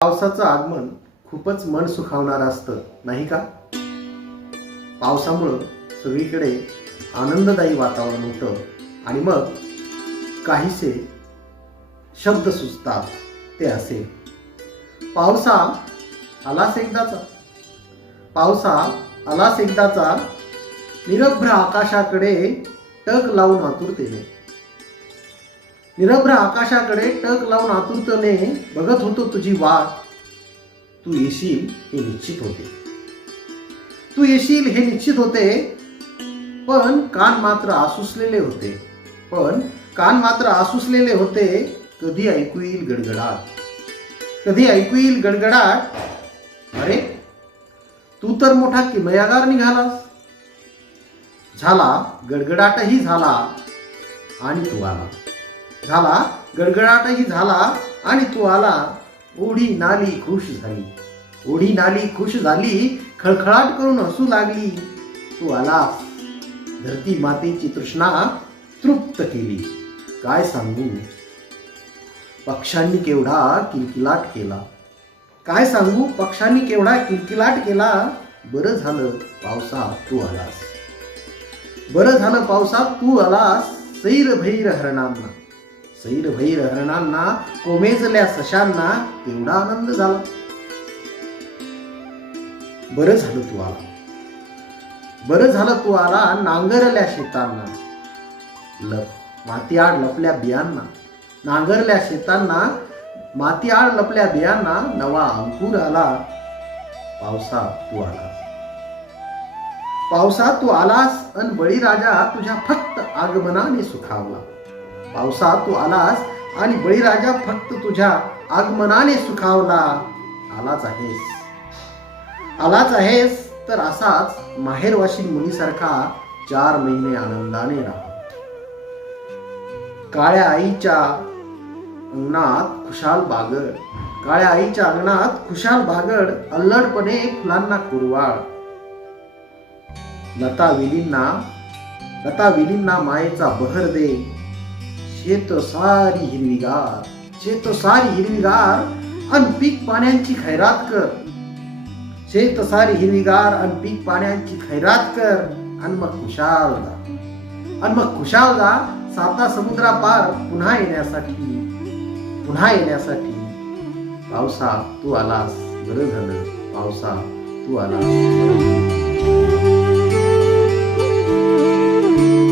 पावसाचं आगमन खूपच मन सुखावणारं असतं, नाही का? पावसामुळं सगळीकडे आनंददायी वातावरण होतं आणि मग काहीसे शब्द सुचतात. ते असे: पावसा आलास एकदाचा, पावसा आलास एकदाचा, निरभ्र आकाशाकडे टक लावून आतुरतेने, निरभ्र आकाशाकडे टक लावून आतुरतेने बघत होतो तुझी वाट. तू येशील हे निश्चित होते, तू येशील हे निश्चित होते, पण कान मात्र आसुसलेले होते, पण कान मात्र आसुसलेले होते. कधी ऐकू येईल गडगडाट, कधी ऐकू येईल गडगडाट. अरे तू तर मोठा किमयागार निघालास. झाला गडगडाटही झाला आणि तू आला, झाला गडगडाटही झाला आणि तू आला. ओढी नाली खुश झाली, ओढी नाली खुश झाली, खळखळाट करून हसू लागली. तू आलास, धरती मातेची तृष्णा तृप्त केली. काय सांगू, पक्ष्यांनी केवढा किलकिलाट केला, काय सांगू, पक्ष्यांनी केवढा किलकिलाट केला. बरं झालं पावसा तू आलास, बरं झालं पावसा तू आलास. सैर भैर हरणांना, सैर भैर हरणांना, कोमेजल्या सशांना केवढा आनंद झाला. बरं झालं तू आला, बरं झालं तू आला. नांगरल्या शेतांना, मातीआड लपल्या बियांना, नांगरल्या शेतांना, मातीआड लपल्या बियांना नवा अंकुर आला. पावसा तू आलास, पावसा तू आलास, अन बळीराजा तुझ्या फक्त आगमनाने सुखावला. पावसा तू आलास आणि बळीराजा फक्त तुझ्या आगमनाने सुखावला. आलाच आहेस, आलाच आहेस तर असाच माहेरवाशील मुलीसारखा 4 महिने आनंदाने राहा. काळ्या आईच्या अंगणात खुशाल बागड, काळ्या आईच्या अंगणात खुशाल बागड, अल्लडपणे फुलांना कुरवाळ. लता वेलींना मायेचा बहर दे. शेत सारी हिरवीगार, शेत सारी हिरवीगार, अन पीक पाण्याची खैरात कर. शेत सारी हिरवीगार अन पीक पाण्याची खैरात कर. अन मग खुशाल जा, अन मग खुशाल जा, 7 समुद्रापार पुन्हा येण्यासाठी, पुन्हा येण्यासाठी. पावसा तू आलास, बरं झालं पावसा तू आलास.